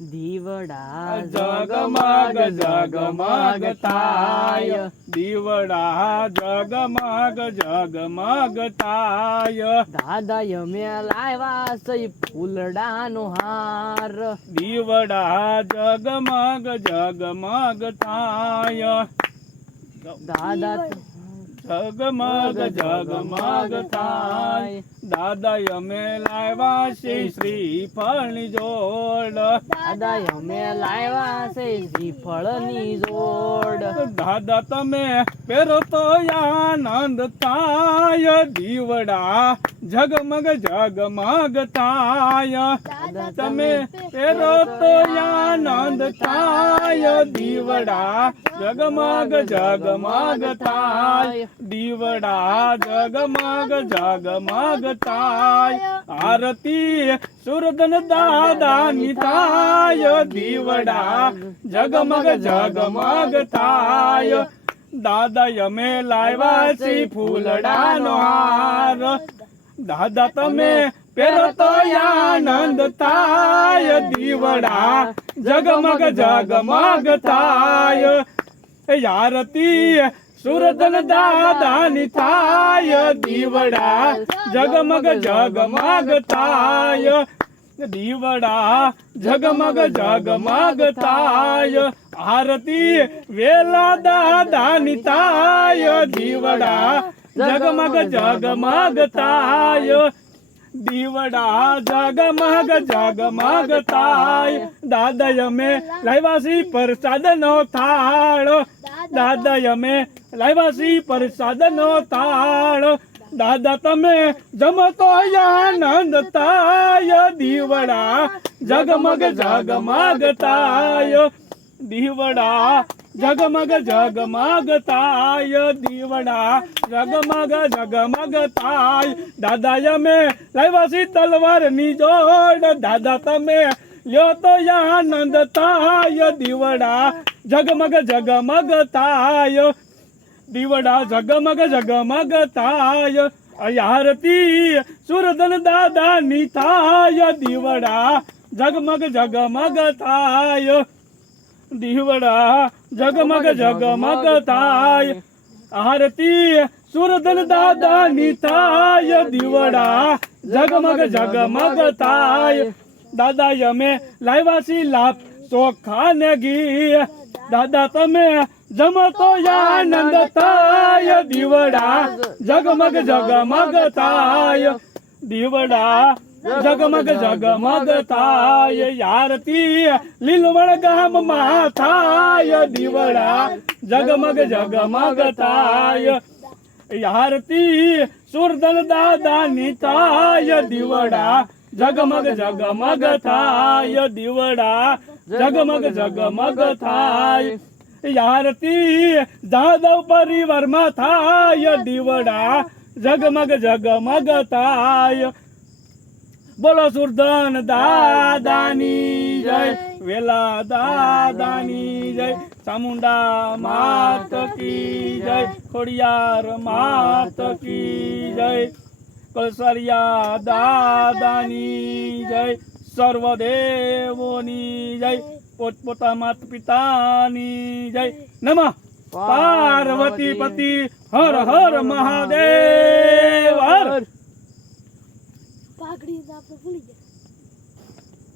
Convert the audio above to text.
દીવડા જગમગ જગમગ તાય. દીવડા જગમગ જગમગ તાય. દાદા યમે લાવ્યા છે ફૂલડાનો હાર. દીવડા જગમગ જગમગ તાય. દાદા જગમગ જગમગ થાય. દાદા અમે લાવ્યા છે શ્રીફળની જોડ. દાદા અમે લાવ્યા છે શ્રીફળની જોડ. દાદા તમે પહેરો તો આનંદ થાય દીવડા. જગમગ જગમગ થાય તમે પહેરો તો આનંદ થાય દીવડા જગમગ જગમગ થાય દીવડા જગમગ જગમગ થાય આરતી સુરદન દાદાની થાય દીવડા જગમગ જગમગ થાય દાદા અમે લાવ્યા છીએ ફૂલડાનો હાર દાદા તમે પેલો તો આનંદ થાય, દીવડા જગમગ જગમગ થાય. યારતી સુરદન દાદાની થાય, દીવડા જગમગ જગમગ થાય. દીવડા જગમગ જગમગ થાય. આરતી વેલા દાદાની થાય, દીવડા જગમગ જગમગ થાય દીવડા જગમગ જગમગ થાય દાદા અમે લાવ્યાસી પ્રસાદનો થાળ દાદા અમે લાવ્યાસી પ્રસાદનો થાળ દાદા તમે જમતો આનંદ થાય દીવડા જગમગ જગમગ થાય દીવડા જગમગ જગમગ થાય દીવડા જગમગ જગમગ થાય દાદા અમે લાવ્યાસી તલવારની જોડ દાદા તમે લ્યો તો આનંદ થાય દીવડા જગમગ જગમગ થાય દીવડા જગમગ જગમગ થાય આરતી સુરદન દાદાની થાય દીવડા જગમગ જગમગ થાય દીવડા જગમગ જગમગ થાય આરતી સુરદન દાદાની થાય દીવડા જગમગ જગમગ થાય દાદા અમે લાવ્યાસી લાભ ચોખા ને ઘી દાદા તમે જમતો આનંદ થાય દીવડા જગમગ જગમગ થાય દીવડા જગમગ જગમગ થાય યારતી, લીલવણ ગામમાં થાય દીવડા. જગમગ જગમગ થાય યારતી સુરદલ દાદાની થાય દીવડા. જગમગ જગમગ થાય દીવડા. જગમગ જગમગ થાય યારતી. જાદવ પરિવારમાં થાય દીવડા. જગમગ જગમગ થાય બોલો સુરધન દાદાની જય વેલા દાદાની જય ચામુંડા માત કી જય ખોડિયાર માત કી જય કલસરિયા દાદાની જય સર્વદેવોની જય પોતપોતા માત પિતાની જય. નમઃ. પાર્વતી. પતિ હર હર મહાદેવ. પાઘડી આપણે ભૂલી ગયા